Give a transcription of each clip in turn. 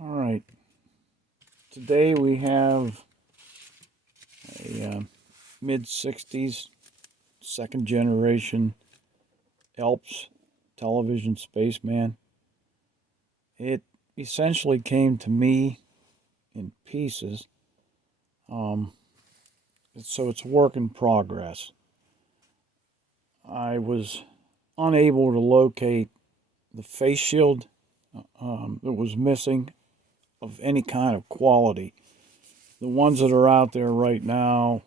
All right. Today we have a mid-60s second generation Alps television Spaceman. It essentially came to me in pieces. Um, so it's a work in progress. I was unable to locate the face shield that was missing of any kind of quality. The ones that are out there right now,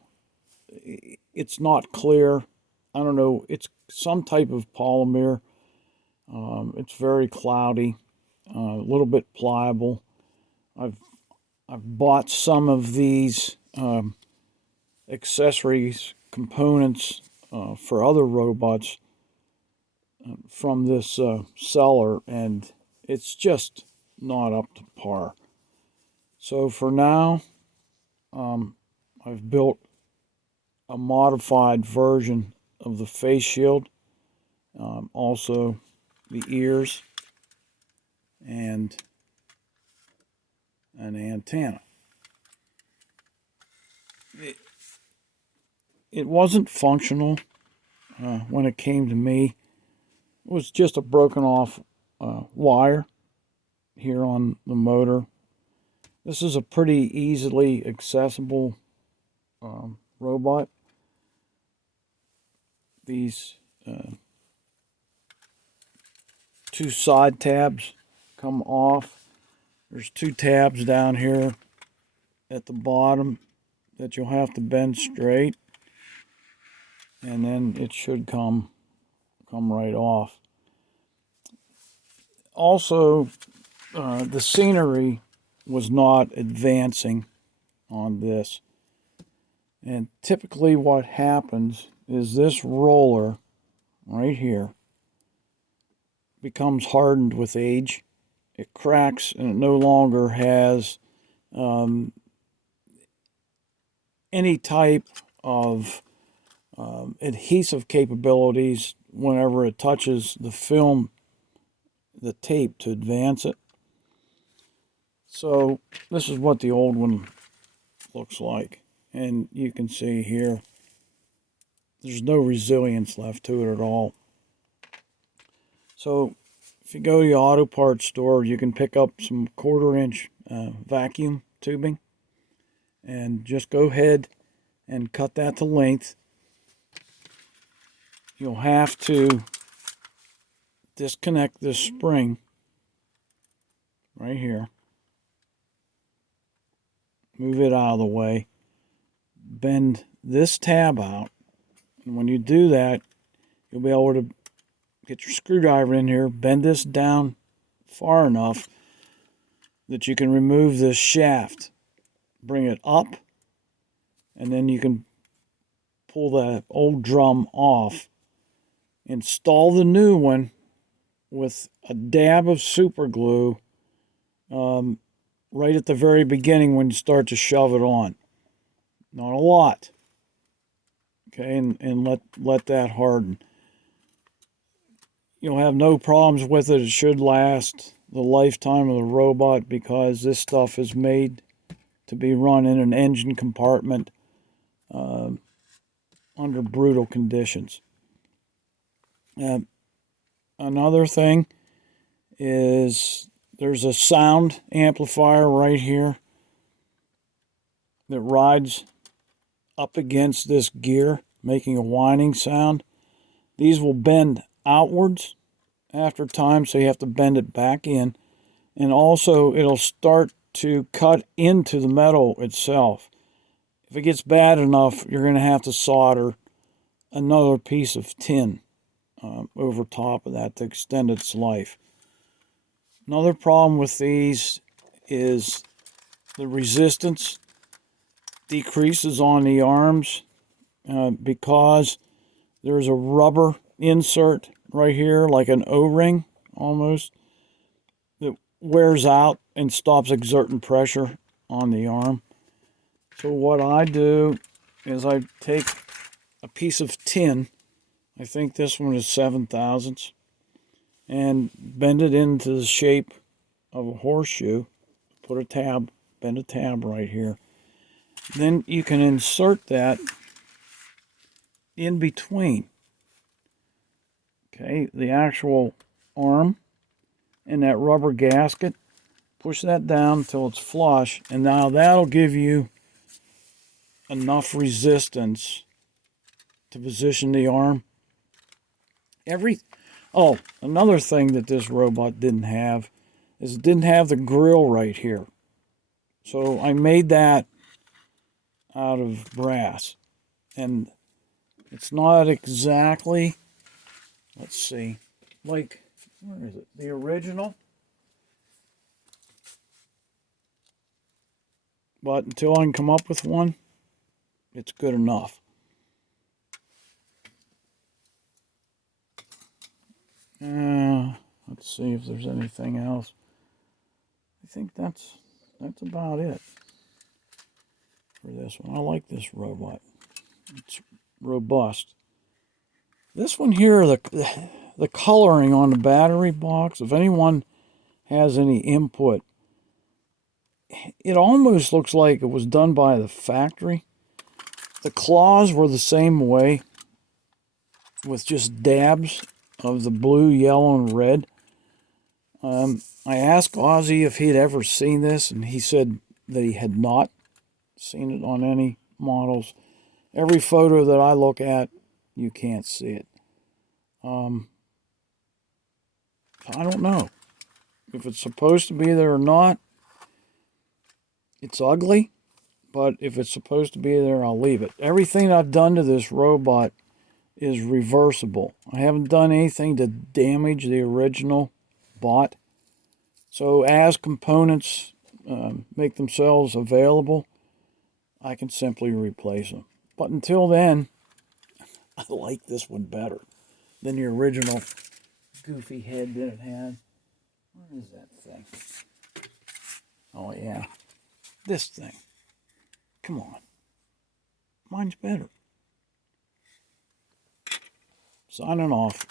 it's not clear. I don't know. It's some type of polymer. It's very cloudy, a little bit pliable. I've I've bought some of these accessories, components for other robots from this seller, and it's just not up to par. So for now, I've built a modified version of the face shield, also the ears, and an antenna. It wasn't functional when it came to me. It was just a broken off wire here on the motor. This is a pretty easily accessible robot. These two side tabs come off. There's two tabs down here at the bottom that you'll have to bend straight, and then it should come right off. Also, the scenery was not advancing on this, and typically what happens is this roller right here becomes hardened with age. It cracks and it no longer has any type of adhesive capabilities whenever it touches the film, the tape, to advance it. So this is what the old one looks like, and you can see here there's no resilience left to it at all. So if you go to the auto parts store, you can pick up some 1/4 inch vacuum tubing, and just go ahead and cut that to length. You'll have to disconnect this spring right here, move it out of the way, bend this tab out, and when you do that, you'll be able to get your screwdriver in here, bend this down far enough that you can remove this shaft, bring it up, and then you can pull the old drum off, install the new one with a dab of super glue right at the very beginning when you start to shove it on. Not a lot. Okay, and let that harden. You'll have no problems with it. It should last the lifetime of the robot because this stuff is made to be run in an engine compartment under brutal conditions. Another thing is there's a sound amplifier right here that rides up against this gear, making a whining sound. These will bend outwards after time, so you have to bend it back in. And also, it'll start to cut into the metal itself. If it gets bad enough, you're going to have to solder another piece of tin over top of that to extend its life. Another problem with these is the resistance decreases on the arms because there's a rubber insert right here, like an O-ring almost, that wears out and stops exerting pressure on the arm. So what I do is I take a piece of tin, I think this one is 7/1000, and bend it into the shape of a horseshoe, put a tab, bend a tab right here. Then you can insert that in between, okay, the actual arm and that rubber gasket. Push that down until it's flush, and now that'll give you enough resistance to position the arm. Another thing that this robot didn't have is it didn't have the grill right here. So I made that out of brass. And it's not exactly, let's see, like, where is it? The original. But until I can come up with one, it's good enough. Let's see if there's anything else. I think that's about it for this one. I like this robot. It's robust. This one here, the coloring on the battery box, if anyone has any input, it almost looks like it was done by the factory. The claws were the same way, with just dabs of the blue, yellow, and red. I asked Ozzy if he'd ever seen this, and he said that he had not seen it on any models. Every photo that I look at, you can't see it. I don't know if it's supposed to be there or not. It's ugly, but if it's supposed to be there, I'll leave it. Everything I've done to this robot is reversible. I haven't done anything to damage the original bot. So as components make themselves available, I can simply replace them. But until then, I like this one better than the original goofy head that it had. Where is that thing? Oh yeah, this thing. Come on. Mine's better. Signing off.